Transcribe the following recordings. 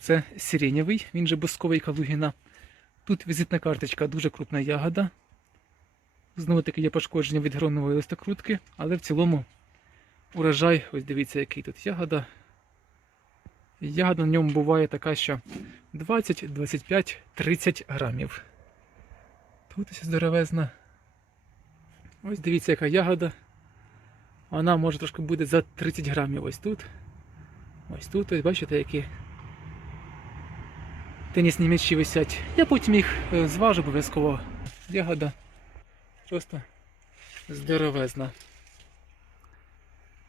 Це сиренєвий, він же бусковий калугіна. Тут візитна карточка, дуже крупна ягода. Знову таки є пошкодження від гронової листокрутки, але в цілому урожай, ось дивіться, який тут ягода. Ягода на ньому буває така, що 20, 25, 30 грамів. Тут ось здоровезна. Ось дивіться, яка ягода. Вона може трошки буде за 30 грамів ось тут. Ось тут, ось бачите, які тенісні м'ячі висять. Я потім їх е, зважу обов'язково. Ягода просто здоровезна.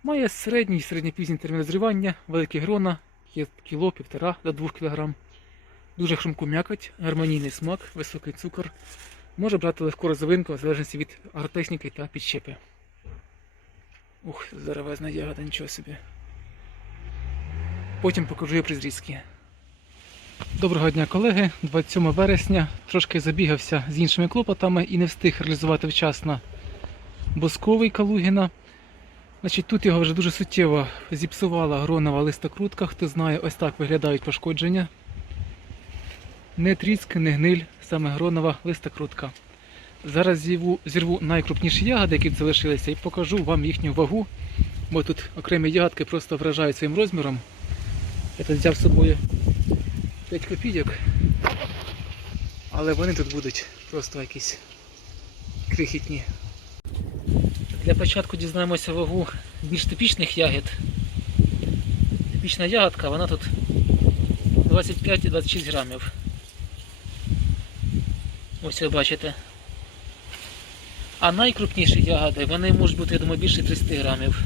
Має середній середньопізній термін зривання, великі грона, є кіло, півтора до 2 кг. Дуже хрумку м'якоть, гармонійний смак, високий цукор. Може брати легку розовинку, в залежності від агротехніки та підщепи. Ух, здоровезна ягода, нічого собі. Потім покажу її при зрізці. Доброго дня, колеги. 27 вересня трошки забігався з іншими клопотами і не встиг реалізувати вчасно босковий Калугіна. Значить, тут його вже дуже суттєво зіпсувала гронова листокрутка. Хто знає, ось так виглядають пошкодження. Не тріск, не гниль, саме гронова листокрутка. Зараз зірву, зірву найкрупніші ягоди, які залишилися, і покажу вам їхню вагу. Бо тут окремі ягодки просто вражають своїм розміром. Я тут взяв з собою 5 копійок. Але вони тут будуть просто якісь крихітні. Для початку дізнаємося вагу більш типічних ягід. Типічна ягодка, вона тут 25-26 грамів. Ось ви бачите. А найкрупніші ягоди, вони можуть бути, я думаю, більше 30 грамів.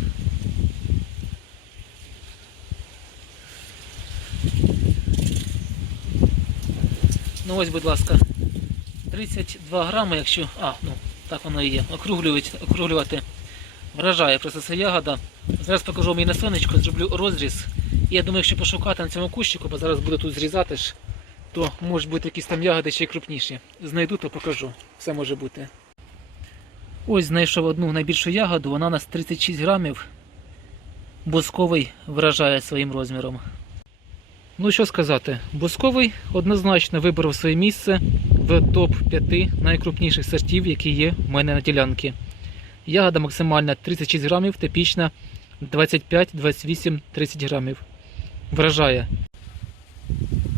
Ну ось, будь ласка, 32 грами, якщо. А, ну, так воно і є. Округлювати, округлювати. Вражає просто ця ягода. Зараз покажу її на сонечко, зроблю розріз. І я думаю, якщо пошукати на цьому кущику, бо зараз буду тут зрізати ж, то можуть бути якісь там ягоди ще й крупніші. Знайду, то покажу. Все може бути. Ось знайшов одну найбільшу ягоду, вона у нас 36 грамів. Босковий вражає своїм розміром. Ну що сказати, Босковий однозначно вибрав своє місце в топ-5 найкрупніших сортів, які є в мене на ділянці. Ягода максимальна 36 грамів, типічна 25, 28, 30 грамів. Вражає.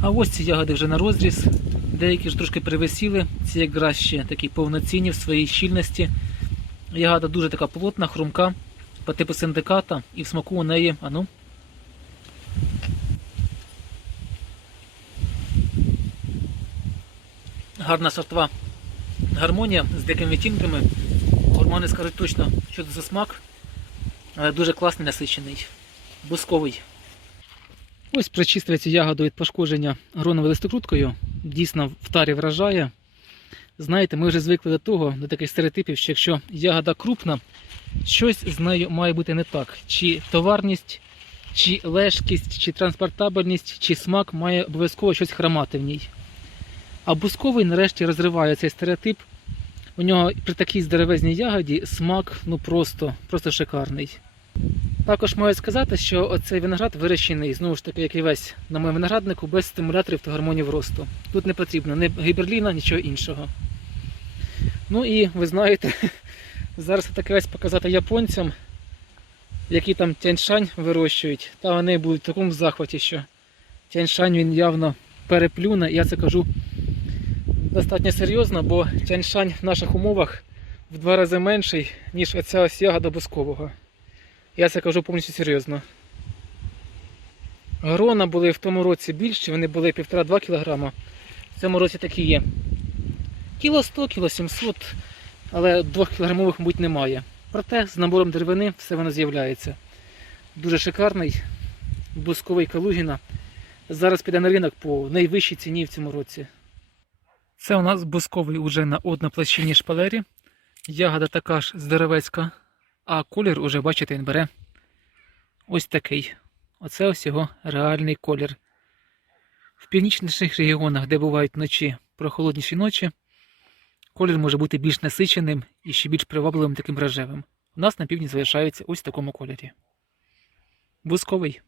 А ось ці ягоди вже на розріз. Деякі ж трошки привисіли, ці якраз ще такі повноцінні в своїй щільності. Ягода дуже така плотна, хрумка, по типу синдиката, і в смаку у неї, а гарна сортова гармонія з дикими відтінками. Гормони скажуть точно, що це за смак, але дуже класний насичений, бусковий. Ось причистив цю ягоду від пошкодження гроновою листокруткою. Дійсно в тарі вражає. Знаєте, ми вже звикли до того, до таких стереотипів, що якщо ягода крупна, щось з нею має бути не так. Чи товарність, чи лежкість, чи транспортабельність, чи смак має обов'язково щось хромати в ній. А бусковий нарешті розриває цей стереотип. У нього при такій здоровезній ягоді смак ну просто, просто шикарний. Також маю сказати, що оцей виноград вирощений, знову ж таки, як і весь на моєму винограднику, без стимуляторів та гормонів росту. Тут не потрібно ні гіберліна, нічого іншого. Ну і ви знаєте, зараз таке ось показати японцям, які там тяньшань вирощують, та вони будуть в такому захваті, що тяньшань він явно переплюне. Я це кажу достатньо серйозно, бо тяньшань в наших умовах в два рази менший, ніж оця ось ягода бускового. Я це кажу повністю серйозно. Грона були в тому році більші, вони були 1,5-2 кг. В цьому році такі є. Кіло 100, кіло 700, але 2 кілограмових, мабуть, немає. Проте з набором деревини все воно з'являється. Дуже шикарний бусковий калугіна. Зараз піде на ринок по найвищій ціні в цьому році. Це у нас бусковий уже на одноплощинній шпалері. Ягода така ж здоровецька, а колір уже, бачите, він бере ось такий. Оце ось його реальний колір. В північніших регіонах, де бувають ночі прохолодніші ночі, колір може бути більш насиченим і ще більш привабливим таким рожевим. У нас на півдні залишається ось в такому кольорі. Бусковий.